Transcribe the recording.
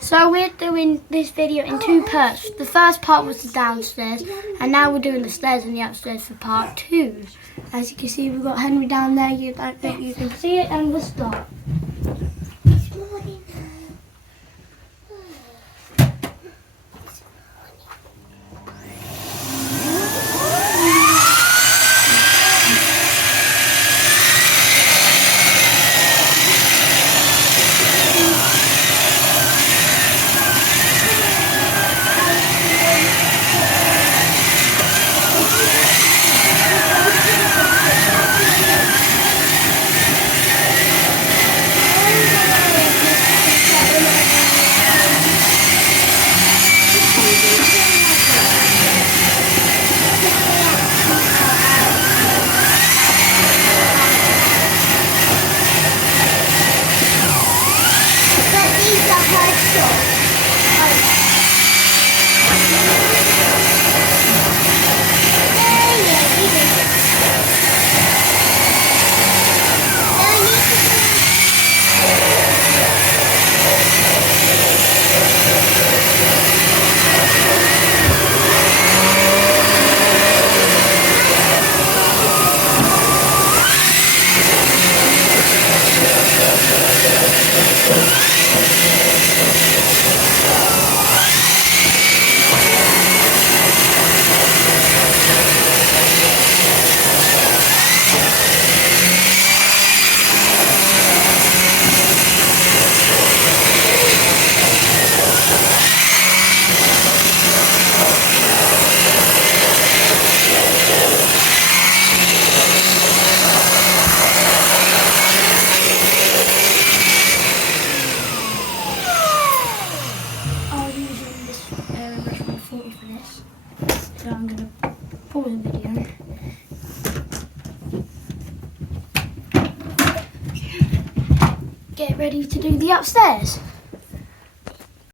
So we're doing this video in two parts. The first part was the downstairs, and now we're doing the stairs and the upstairs for part two. As you can see, we've got Henry down there. You don't think you can see it, and we'll start. So I'm going to pause the video. Get ready to do the upstairs.